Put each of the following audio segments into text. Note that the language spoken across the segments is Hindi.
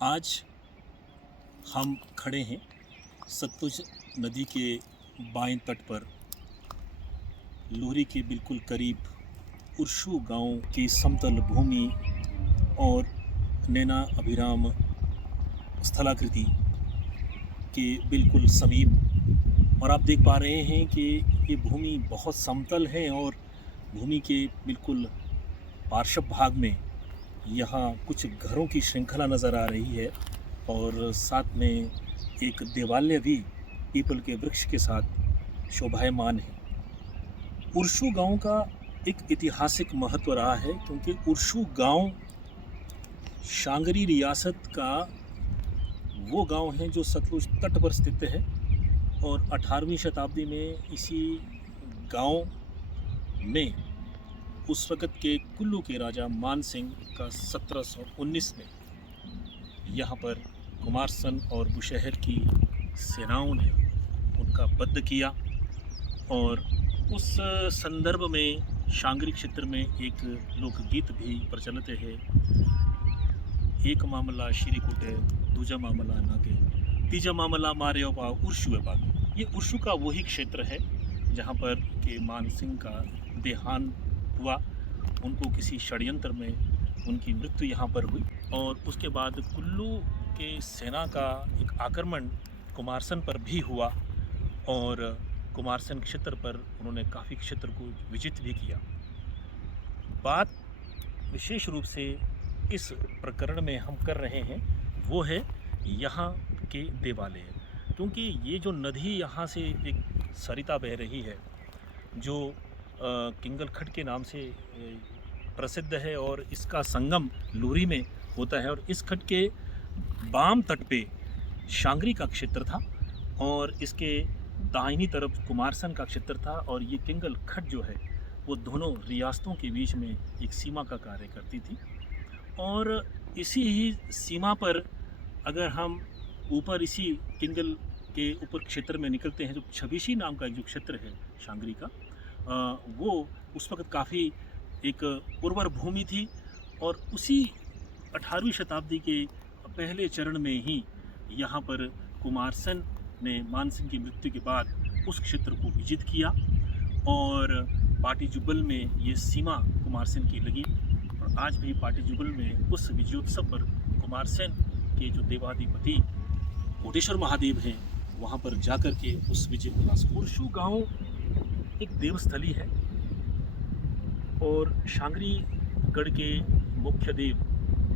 आज हम खड़े हैं सतलुज नदी के बाएं तट पर, लोहरी के बिल्कुल करीब उर्शू गांव की समतल भूमि और नैना अभिराम स्थलाकृति के बिल्कुल समीप। और आप देख पा रहे हैं कि ये भूमि बहुत समतल है और भूमि के बिल्कुल पार्श्व भाग में यहाँ कुछ घरों की श्रृंखला नज़र आ रही है और साथ में एक देवालय भी पीपल के वृक्ष के साथ शोभायमान है। उर्शू गांव का एक ऐतिहासिक महत्व रहा है क्योंकि उर्शू गांव शांगरी रियासत का वो गांव है जो सतलुज तट पर स्थित है और 18वीं शताब्दी में इसी गांव में उस वक़्त के कुल्लू के राजा मान सिंह का 1719 में यहाँ पर कुमारसन और बुशहर की सेनाओं ने उनका वध किया। और उस संदर्भ में शांगरी क्षेत्र में एक लोकगीत भी प्रचलित है, एक मामला श्री कुटे दूजा मामला नागे तीजा मामला मारे पा उर्शु पाग। ये उर्शु का वही क्षेत्र है जहाँ पर के मान सिंह का देहांत हुआ। उनको किसी षड्यंत्र में उनकी मृत्यु यहाँ पर हुई और उसके बाद कुल्लू के सेना का एक आक्रमण कुमारसन पर भी हुआ और कुमारसन क्षेत्र पर उन्होंने काफ़ी क्षेत्र को विजित भी किया। बात विशेष रूप से इस प्रकरण में हम कर रहे हैं वो है यहाँ के देवालय, क्योंकि ये जो नदी यहाँ से एक सरिता बह रही है जो किंगल खट के नाम से प्रसिद्ध है और इसका संगम लोहरी में होता है। और इस खट के बाम तट पे शांगरी का क्षेत्र था और इसके दाहिनी तरफ कुमारसन का क्षेत्र था और ये किंगल खट जो है वो दोनों रियासतों के बीच में एक सीमा का कार्य करती थी। और इसी ही सीमा पर अगर हम ऊपर इसी किंगल के ऊपर क्षेत्र में निकलते हैं, जो छबीशी नाम का जो क्षेत्र है शांगरी का, वो उस वक्त काफ़ी एक उर्वर भूमि थी और उसी 18वीं शताब्दी के पहले चरण में ही यहाँ पर कुमारसन ने मान सिंह की मृत्यु के बाद उस क्षेत्र को विजित किया और पाटी जुब्बल में ये सीमा कुमारसन की लगी। और आज भी पाटी जुब्बल में उस विजयोत्सव पर कुमारसन के जो देवाधिपति कोटेश्वर महादेव हैं वहाँ पर जाकर के उस विजय उल्लास। उर्शु गाँव एक देवस्थली है और शांगरी गढ़ के मुख्य देव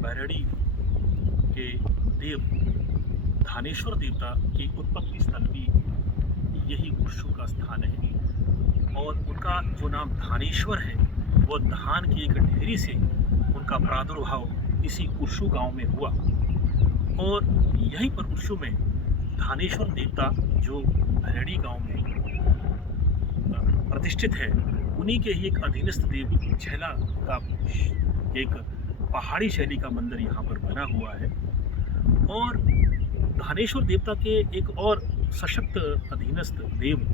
बैरड़ी के देव धानेश्वर देवता के उत्पत्ति स्थल भी यही उर्शु का स्थान है। और उनका जो नाम धानेश्वर है वो धान की एक ढेरी से उनका प्रादुर्भाव इसी उर्शु गांव में हुआ और यहीं पर उर्शु में धानेश्वर देवता जो बैरड़ी गांव में प्रतिष्ठित है, उन्हीं के ही एक अधीनस्थ देव झेला का एक पहाड़ी शैली का मंदिर यहाँ पर बना हुआ है। और धानेश्वर देवता के एक और सशक्त अधीनस्थ देव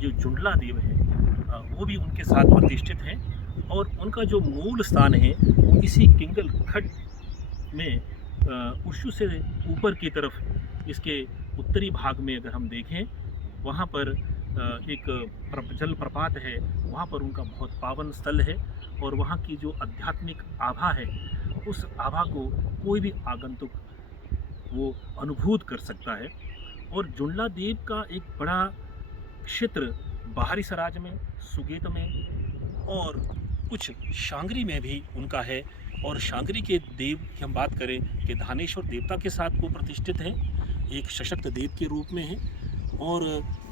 जो जुंडला देव है वो भी उनके साथ प्रतिष्ठित हैं और उनका जो मूल स्थान है वो इसी किंगल खट में उर्शु से ऊपर की तरफ इसके उत्तरी भाग में अगर हम देखें वहाँ पर एक जल प्रपात है, वहाँ पर उनका बहुत पावन स्थल है और वहाँ की जो आध्यात्मिक आभा है उस आभा को कोई भी आगंतुक वो अनुभूत कर सकता है। और जुंडला देव का एक बड़ा क्षेत्र बाहरी सराज में, सुगेत में और कुछ शांगरी में भी उनका है। और शांगरी के देव की हम बात करें कि धानेश्वर देवता के साथ वो प्रतिष्ठित हैं, एक सशक्त देव के रूप में हैं। और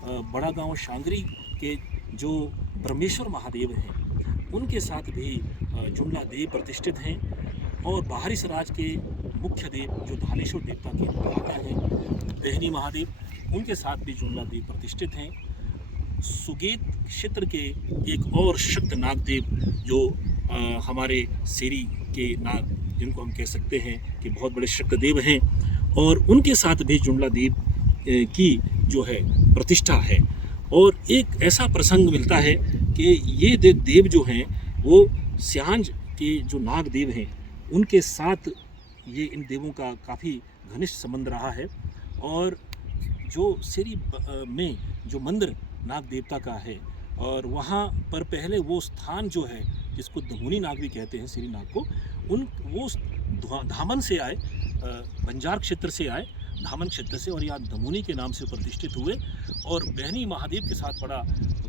बड़ा गांव शांगरी के जो ब्रह्मेश्वर महादेव हैं उनके साथ भी जुंडला देव प्रतिष्ठित हैं। और बाहरी सराज के मुख्य देव जो धानेश्वर देवता के भ्राता हैं देहनी महादेव, उनके साथ भी जुंडला देव प्रतिष्ठित हैं। सुगेत क्षेत्र के एक और शक्त नागदेव जो हमारे सेरी के नाग, जिनको हम कह सकते हैं कि बहुत बड़े शक्त देव हैं, और उनके साथ भी जुंडला देव की जो है प्रतिष्ठा है। और एक ऐसा प्रसंग मिलता है कि ये देव जो हैं वो स्यांज के जो नाग देव हैं उनके साथ ये इन देवों का काफ़ी घनिष्ठ संबंध रहा है। और जो सिरी में जो मंदिर नाग देवता का है, और वहाँ पर पहले वो स्थान जो है जिसको दमुनी नाग भी कहते हैं, सिरी नाग को, वो धामन से आए, बंजार क्षेत्र से आए, धामन क्षेत्र से, और यहाँ दमुनी के नाम से प्रतिष्ठित हुए। और बहनी महादेव के साथ बड़ा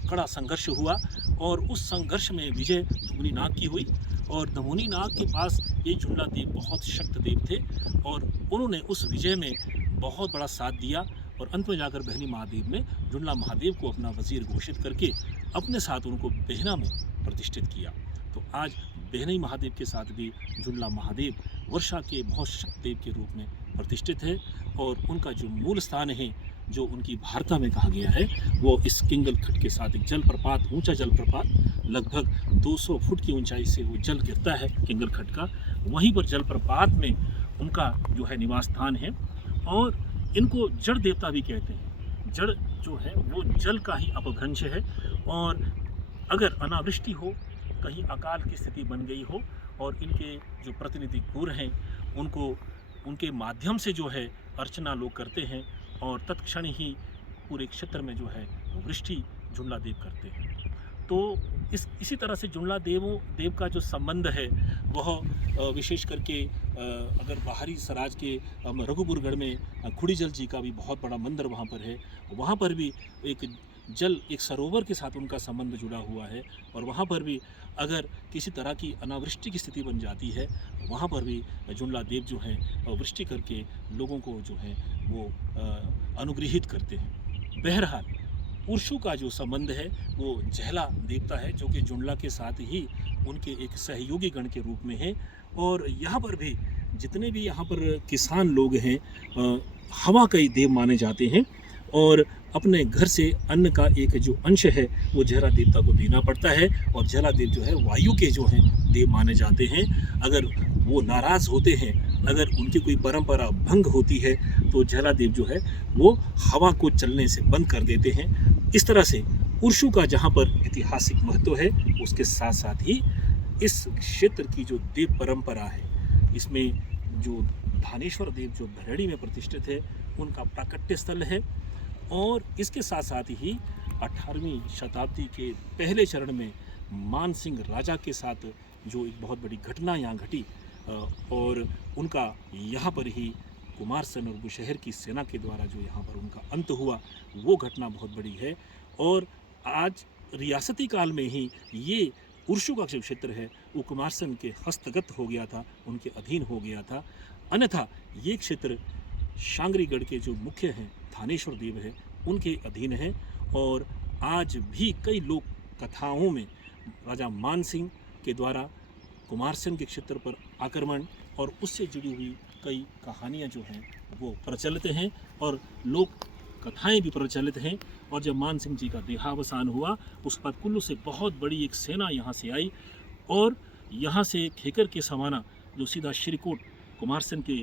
कड़ा संघर्ष हुआ, और उस संघर्ष में विजय दमुनी नाग की हुई। और दमुनी नाग के पास ये जुंडला देव बहुत शक्त देव थे, और उन्होंने उस विजय में बहुत बड़ा साथ दिया। और अंत में जाकर बहनी महादेव ने जुंडला महादेव को अपना वजीर घोषित करके अपने साथ उनको बेहना में प्रतिष्ठित किया। तो आज बहनी महादेव के साथ भी जुंडला महादेव वर्षा के बहुत शक्त देव के रूप में प्रतिष्ठित है। और उनका जो मूल स्थान है, जो उनकी भारता में कहा गया है, वो इस किंगल खट के साथ एक जलप्रपात, ऊंचा जलप्रपात, लगभग 200 फुट की ऊंचाई से वो जल गिरता है किंगल खट का। वहीं पर जलप्रपात में उनका जो है निवास स्थान है। और इनको जड़ देवता भी कहते हैं। जड़ जो है वो जल का ही अपभ्रंश है। और अगर अनावृष्टि हो, कहीं अकाल की स्थिति बन गई हो, और इनके जो प्रतिनिधि गुर हैं उनको उनके माध्यम से जो है अर्चना लोग करते हैं, और तत्क्षण ही पूरे क्षेत्र में जो है वृष्टि जुंडला देव करते हैं। तो इसी तरह से जुंडला देव का जो संबंध है वह विशेष करके अगर बाहरी सराज के रघुपुरगढ़ में खुड़ीजल जी का भी बहुत बड़ा मंदिर वहाँ पर है। वहाँ पर भी एक सरोवर के साथ उनका संबंध जुड़ा हुआ है। और वहाँ पर भी अगर किसी तरह की अनावृष्टि की स्थिति बन जाती है, वहाँ पर भी जुंडला देव जो हैं वृष्टि करके लोगों को जो है वो अनुग्रहित करते हैं। बहरहाल उर्शु का जो संबंध है वो जहला देवता है, जो कि जुंडला के साथ ही उनके एक सहयोगी गण के रूप में है। और यहाँ पर भी जितने भी यहाँ पर किसान लोग हैं, हवा का ही देव माने जाते हैं। और अपने घर से अन्न का एक जो अंश है वो जहला देवता को देना पड़ता है। और जहला देव जो है वायु के जो हैं देव माने जाते हैं। अगर वो नाराज़ होते हैं, अगर उनकी कोई परंपरा भंग होती है, तो जहला देव जो है वो हवा को चलने से बंद कर देते हैं। इस तरह से उर्शु का जहाँ पर ऐतिहासिक महत्व है, उसके साथ साथ ही इस क्षेत्र की जो देव परंपरा है, इसमें जो धानेश्वर देव जो भैरड़ी में प्रतिष्ठित है, उनका प्राकट्य स्थल है। और इसके साथ साथ ही 18वीं शताब्दी के पहले चरण में मान सिंह राजा के साथ जो एक बहुत बड़ी घटना यहाँ घटी, और उनका यहाँ पर ही कुमारसेन और बुशहर की सेना के द्वारा जो यहाँ पर उनका अंत हुआ, वो घटना बहुत बड़ी है। और आज रियासती काल में ही ये उर्शु का जो क्षेत्र है वो कुमारसेन के हस्तगत हो गया था, उनके अधीन हो गया था। अन्यथा ये क्षेत्र शांगरीगढ़ के जो मुख्य हैं थानेश्वर देव है, उनके अधीन है। और आज भी कई लोक कथाओं में राजा मान सिंह के द्वारा कुमारसेन के क्षेत्र पर आक्रमण और उससे जुड़ी हुई कई कहानियाँ जो हैं वो प्रचलित हैं, और लोक कथाएं भी प्रचलित हैं। और जब मान सिंह जी का देहावसान हुआ, उस पर कुल्लू से बहुत बड़ी एक सेना यहाँ से आई, और यहाँ से खेकर के समाना जो सीधा श्रीकोट कुमारसेन के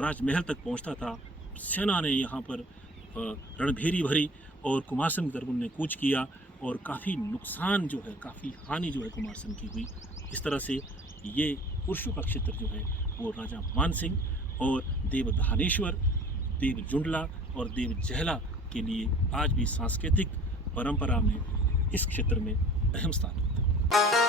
राजमहल तक पहुँचता था, सेना ने यहाँ पर रणभेरी भरी और कुमारसेन की तरफ उन्होंने कूच किया, और काफ़ी नुकसान जो है, काफ़ी हानि जो है कुमारसेन की हुई। इस तरह से ये उर्शु का क्षेत्र जो है वो राजा मान सिंह और देव धानेश्वर, देव जुंडला और देव जहला के लिए आज भी सांस्कृतिक परंपरा में इस क्षेत्र में अहम स्थान होता है।